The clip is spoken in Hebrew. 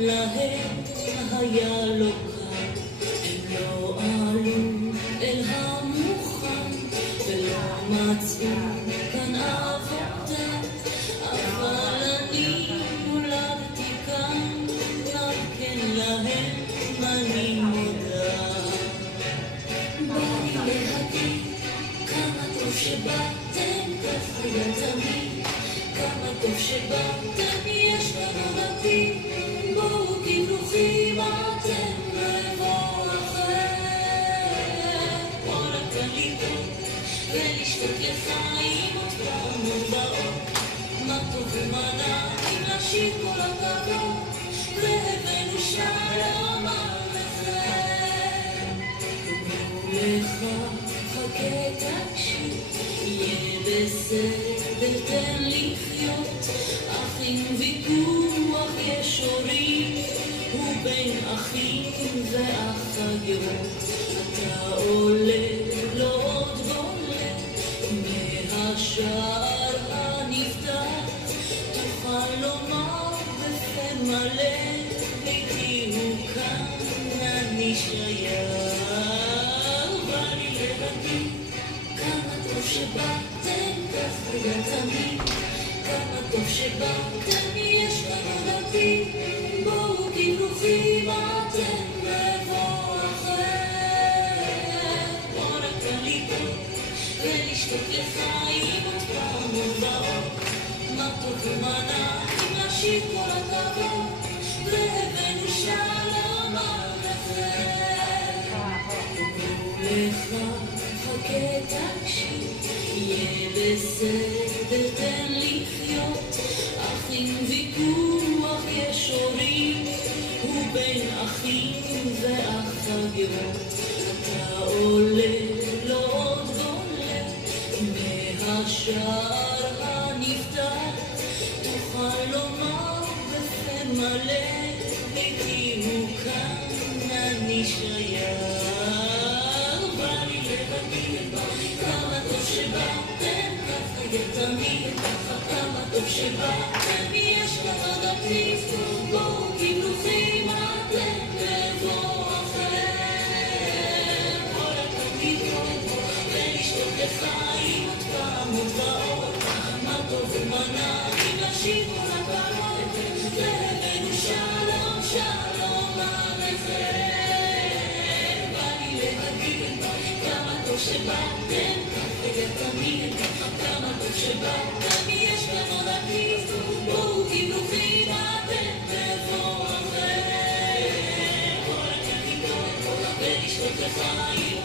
להם היה לא קל, הם לא עלו אל המוכן ולא מצאו כאן עבודה, אבל אני נולדתי כאן, על כן להם אני מודה. בא לי להגיד כמה טוב שבאתם, ככה היה תמיד, כמה טוב שבאתם, יש לנו נתיב, בואו תברוכים אתם לבוא אחר. בוא רק לטעות ולשתות לחיים עוד פעם באות, מה טוב ומה נע אם לשיר כל הכבוד, והבאנו שלום עליכם. אמרו לך חכה תקשיב, יהיה בסדר תן לחיות, אחים ויכוח יש הורים, ובין אחים ואחיות, אתה עולה לא עוד בולט, מהשער הנפתח תוכל לומר בפה מלא, ביתי הוא כאן אני שייך. בא לי להגיד כמה טוב שבאתם, כך היה תמיד, כמה טוב שבאתם, יש לנו נתיב, בואו תברוכים אתם לבוא אחר. בוא רק לטעות ולשתות לחיים עוד פעם עוד באות, מה טוב ומה נע אם לשיר כל הכבוד, והבאנו שלום עליכם. אמרו לך חכה תקשיב, יהיה בסדר תן לחיות, אחים ויכוח יש הורים, ובין אחים ואחיות, אתה עולה לא עוד בולט, מהשער הנפתח תוכל לומר בפה מלא, ביתי הוא כאן אני שייך. בא לי להגיד כמה טוב שבאתם, ככה היה תמיד, כמה טוב שבאתם, יש לנו נתיב, בואו תברוכים אתם לבוא אחר. בוא רק לטעות ולשתות לחיים עוד פעם עוד באות, מה טוב ומה נע אם לשיר כל הכבוד, והבאנו שלום שלום עליכם. בא לי להגיד כמה טוב שבאתם, ככה היה תמיד, כמה טוב שבאתם, יש לנו נתיב, בואו תברוכים אתם לבוא אחר. בוא רק לטעות ולשתות לחיים